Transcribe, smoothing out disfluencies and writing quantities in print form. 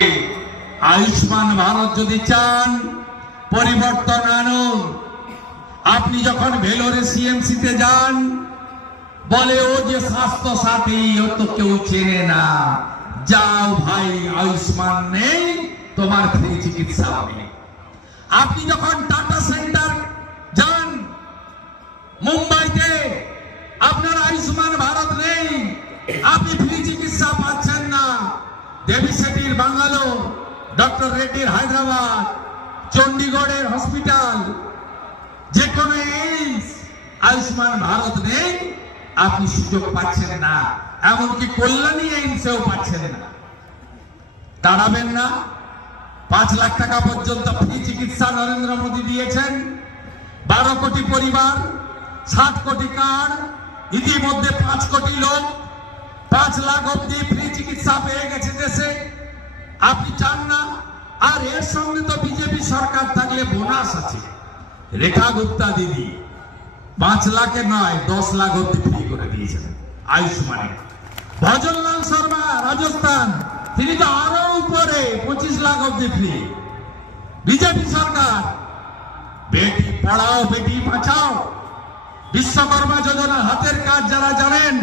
আয়ুষ্মান ভারত যদি চান পরিবর্তন আনুন। আপনি যখন ভেলোরে সিএমসিতে যান বলে ও যে স্বাস্থ্য সাথী ও তো কেউ চেনে না, যাও ভাই আয়ুষ্মান নেই তোমার ফ্রি চিকিৎসা হবে। আপনি যখন টাটা সেন্টার যান মুম্বাইতে আপনার আয়ুষ্মান ভারত নেই, আপনি ফ্রি চিকিৎসা পাচ্ছেন না। দেবী শেঠির বাঙ্গালোর, ডক্টর রেড্ডির হায়দ্রাবাদ, চণ্ডীগড়ের হসপিটাল, যে কোনো এইমস আয়ুষ্মান ভারত নেই, আপনি সুযোগ পাচ্ছেন না। এমনকি কল্যাণী এইমসেও পাচ্ছেন না। দাঁড়াবেন না? 5 লাখ টাকা পর্যন্ত ফ্রি চিকিৎসা নরেন্দ্র মোদী দিয়েছেন। 12 কোটি পরিবার, 60 কোটি কার্ড, ইতিমধ্যে 5 কোটি লোক 5 লাখ অব্দি ফ্রি চিকিৎসা পেয়ে গেছে দেশে। আপনি চান না? আর এর সঙ্গে তো বিজেপি সরকার থাকলে বোনাস আছে। রেখা গুপ্তা দিদি 5 লাখে নয় 10 লাখ অব্দি ফ্রি করে দিয়েছেন আয়ুষ্মানে। ভজনলাল শর্মা রাজস্থান, তিনি তো আরো উপরে 25 লাখ অব্দি ফ্রি। বিজেপি সরকার বেটি পড়াও বেটি বাঁচাও, বিশ্বকর্মা যোজনা হাতের কাজ যারা জানেন